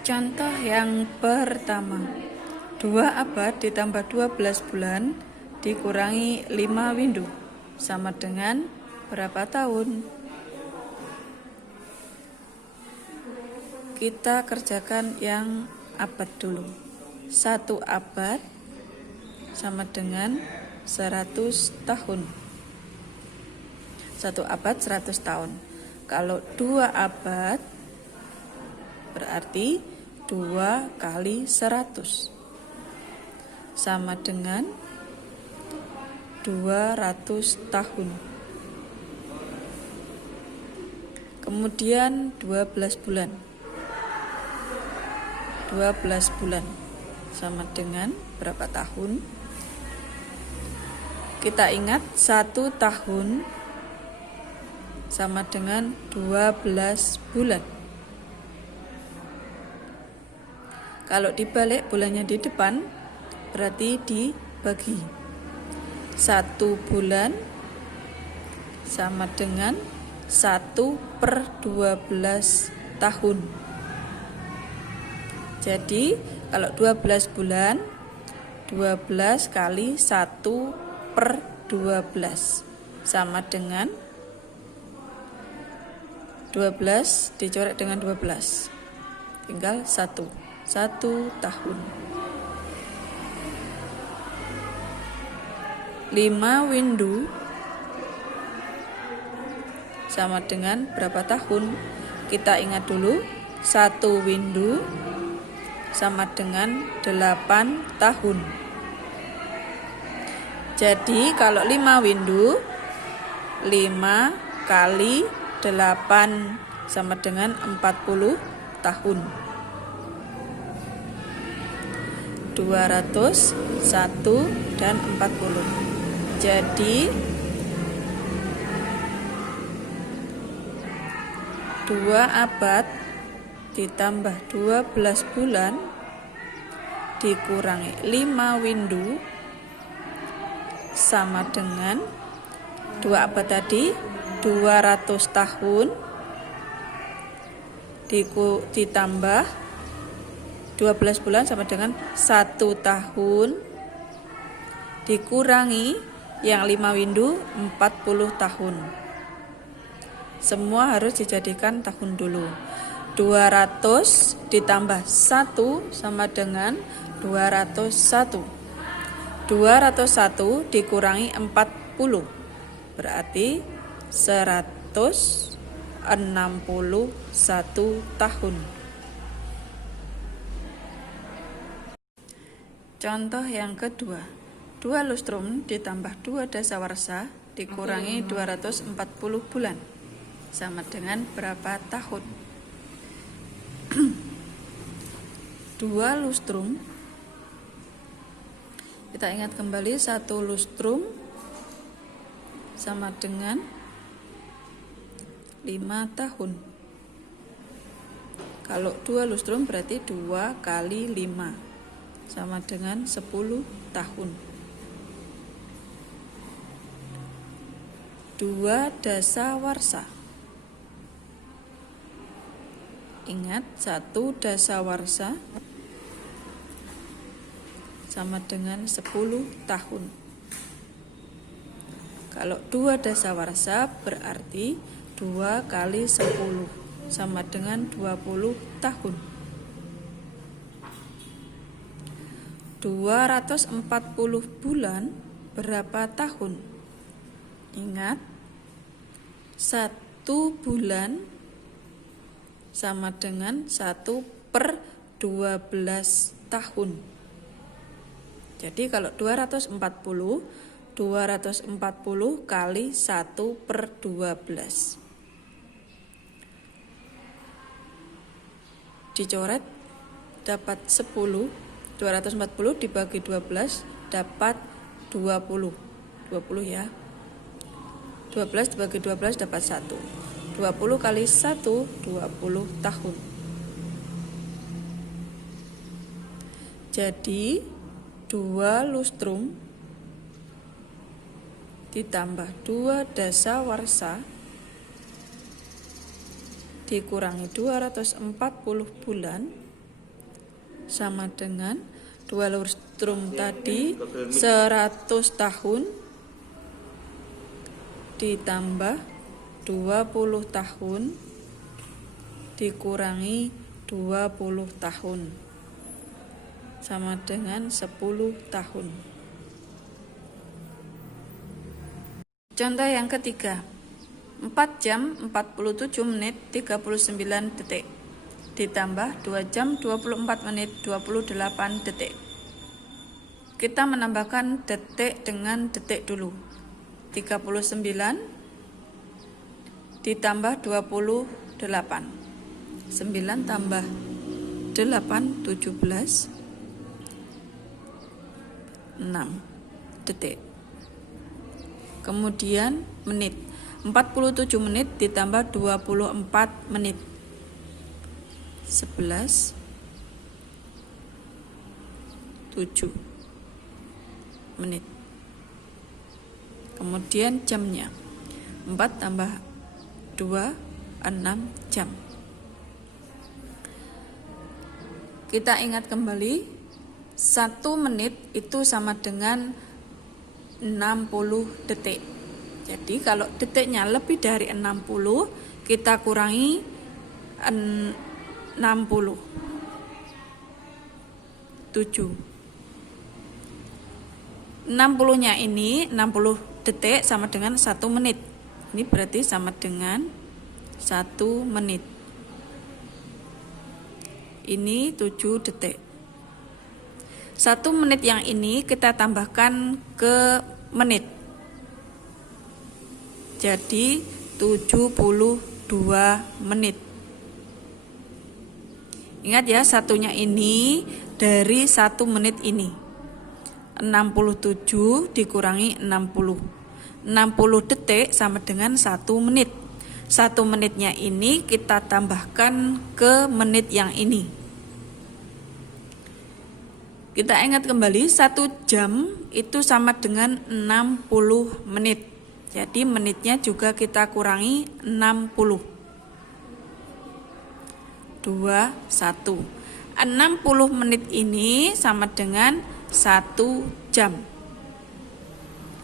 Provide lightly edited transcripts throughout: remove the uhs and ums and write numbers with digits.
Contoh yang pertama, 2 abad ditambah 12 bulan dikurangi 5 windu sama dengan berapa tahun? Kita kerjakan yang abad dulu. 1 abad sama dengan 100 tahun. 1 abad 100 tahun. Kalau 2 abad berarti 2 kali 100 sama dengan 200 tahun. Kemudian 12 bulan. 12 bulan sama dengan berapa tahun? Kita ingat 1 tahun sama dengan 12 bulan. Kalau dibalik bulannya di depan, berarti dibagi. 1 bulan sama dengan 1/12 tahun. Jadi, kalau 12 bulan, 12 kali 1/12 sama dengan 12 dicoret dengan 12. Tinggal 1 tahun. 5 windu sama dengan berapa tahun? Kita ingat dulu, 1 windu sama dengan 8 tahun. Jadi kalau 5 windu, 5 kali 8 sama dengan 40 tahun. 200, 1, dan 40. Jadi 2 abad ditambah 12 bulan dikurangi 5 windu sama dengan 2 abad tadi 200 tahun ditambah 12 bulan sama dengan 1 tahun dikurangi yang 5 windu 40 tahun. Semua harus dijadikan tahun dulu. 200 ditambah 1 sama dengan 201. 201 dikurangi 40 berarti 161 tahun. Contoh yang kedua, 2 lustrum ditambah 2 dasawarsa dikurangi 240 bulan sama dengan berapa tahun? 2 lustrum, kita ingat kembali 1 lustrum sama dengan 5 tahun. Kalau 2 lustrum berarti 2 kali 5 sama dengan 10 tahun. 2 dasawarsa. Ingat, 1 dasawarsa sama dengan 10 tahun. Kalau 2 dasawarsa berarti 2 kali 10 sama dengan 20 tahun. 240 bulan berapa tahun? Ingat, 1 bulan sama dengan 1/12 tahun. Jadi kalau 240 kali 1/12. Dicoret dapat 10. 240 dibagi 12 dapat 20. 20 ya. 12 dibagi 12 dapat 1. 20 kali 1, 20 tahun. Jadi 2 lustrum ditambah 2 dasawarsa dikurangi 240 bulan sama dengan 2 lustrum tadi 100 tahun ditambah 20 tahun dikurangi 20 tahun sama dengan 10 tahun. Contoh yang ketiga, 4 jam 47 menit 39 detik ditambah 2 jam 24 menit 28 detik. Kita menambahkan detik dengan detik dulu. 39 ditambah 28. 9 tambah 8 17 6 detik. Kemudian menit. 47 menit ditambah 24 menit. 11 7 menit. Kemudian jamnya. 4 tambah 2 6 jam. Kita ingat kembali, 1 menit itu sama dengan 60 detik. Jadi kalau detiknya lebih dari 60, kita kurangi 60. 7. 60-nya ini 60 detik sama dengan 1 menit. Ini berarti sama dengan 1 menit. Ini 7 detik. 1 menit yang ini kita tambahkan ke menit. Jadi 72 menit. Ingat ya, satunya ini dari 1 menit ini. 67 dikurangi 60. 60 detik sama dengan 1 menit. 1 menitnya ini kita tambahkan ke menit yang ini. Kita ingat kembali, 1 jam itu sama dengan 60 menit. Jadi menitnya juga kita kurangi 60. 2, 1. 60 menit ini sama dengan 1 jam.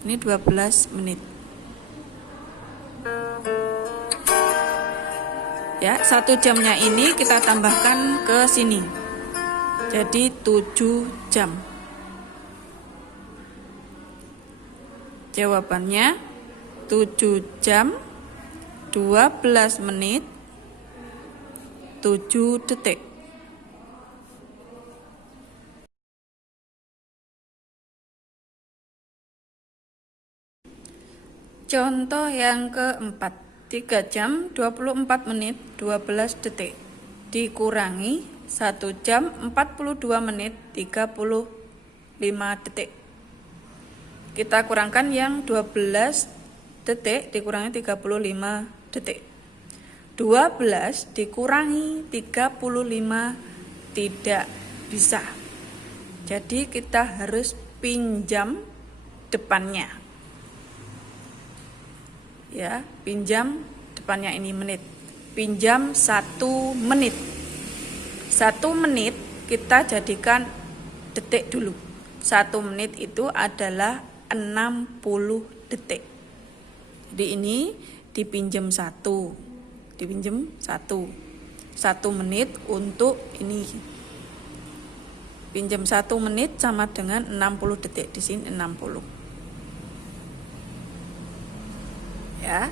Ini 12 menit. Ya, 1 jamnya ini kita tambahkan ke sini. Jadi 7 jam. Jawabannya 7 jam 12 menit 7 detik. Contoh yang keempat, 3 jam 24 menit 12 detik dikurangi 1 jam 42 menit 35 detik. Kita kurangkan yang 12 detik dikurangi 35 detik. 12 dikurangi 35 tidak bisa. Jadi kita harus pinjam depannya. Ya, pinjam depannya ini menit. Pinjam 1 menit. 1 menit kita jadikan detik dulu. 1 menit itu adalah 60 detik. Jadi ini dipinjam 1. Dipinjam 1. 1 menit untuk ini. Pinjam 1 menit sama dengan 60 detik. Di sini 60. Ya.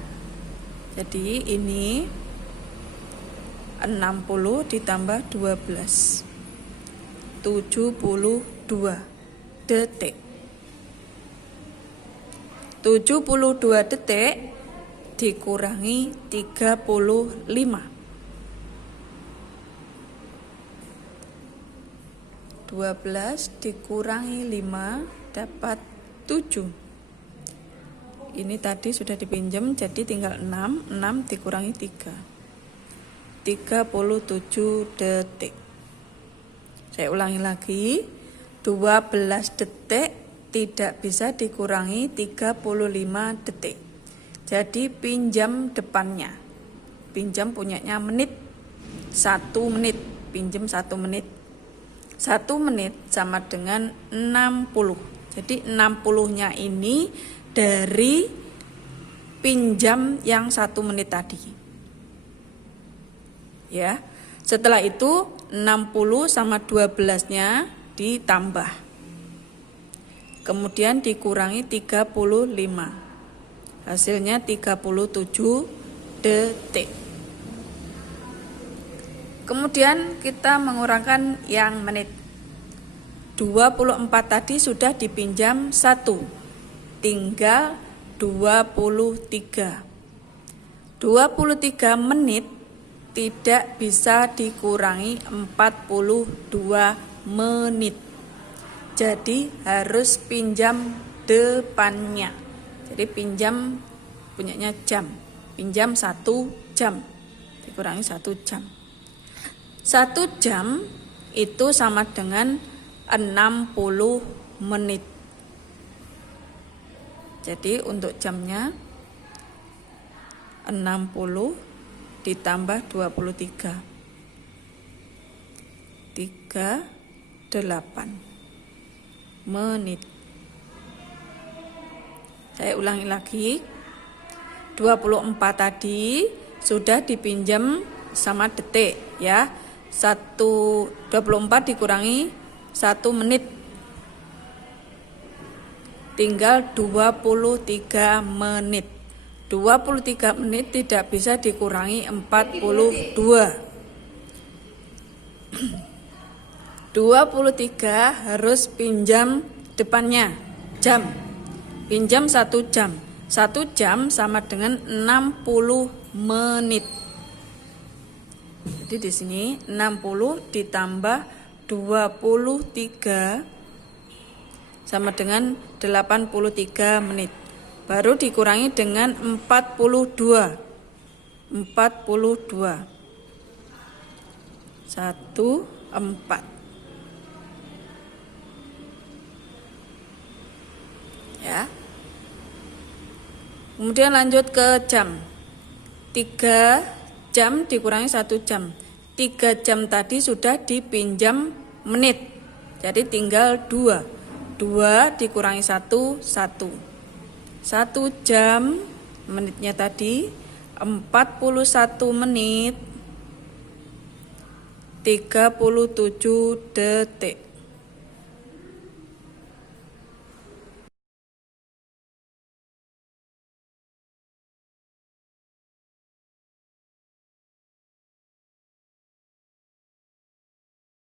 Jadi ini 60 ditambah 12. 72 detik. 72 detik dikurangi 35. 12 dikurangi 5 dapat 7. Ini tadi sudah dipinjam, jadi tinggal 6. 6 dikurangi 3. 37 detik. Saya ulangi lagi. 12 detik tidak bisa dikurangi 35 detik. Jadi pinjam depannya. Pinjam punyanya menit. 1 menit. Pinjam 1 menit. 1 menit sama dengan 60. Jadi 60-nya ini dari pinjam yang 1 menit tadi. Ya. Setelah itu 60 sama 12-nya ditambah. Kemudian dikurangi 35. Hasilnya 37 detik. Kemudian kita mengurangkan yang menit. 24 tadi sudah dipinjam 1. Tinggal 23. 23 menit tidak bisa dikurangi 42 menit. Jadi harus pinjam depannya. Jadi pinjam punyanya jam. Pinjam 1 jam. Dikurangi 1 jam. 1 jam itu sama dengan 60 menit. Jadi untuk jamnya 60 ditambah 23. 38 menit. Saya ulangi lagi. 24 tadi sudah dipinjam sama detik ya. 24 dikurangi 1 menit. Tinggal 23 menit. 23 menit tidak bisa dikurangi 42. 23 harus pinjam depannya, jam. Pinjam 1 jam. 1 jam sama dengan 60 menit. Jadi di sini 60 ditambah 23 sama dengan 83 menit. Baru dikurangi dengan 42. 42. 4. Ya. Kemudian lanjut ke jam. 3 jam dikurangi 1 jam. 3 jam tadi sudah dipinjam menit. Jadi tinggal 2. 2 dikurangi 1, 1. 1 jam menitnya tadi 41 menit 37 detik.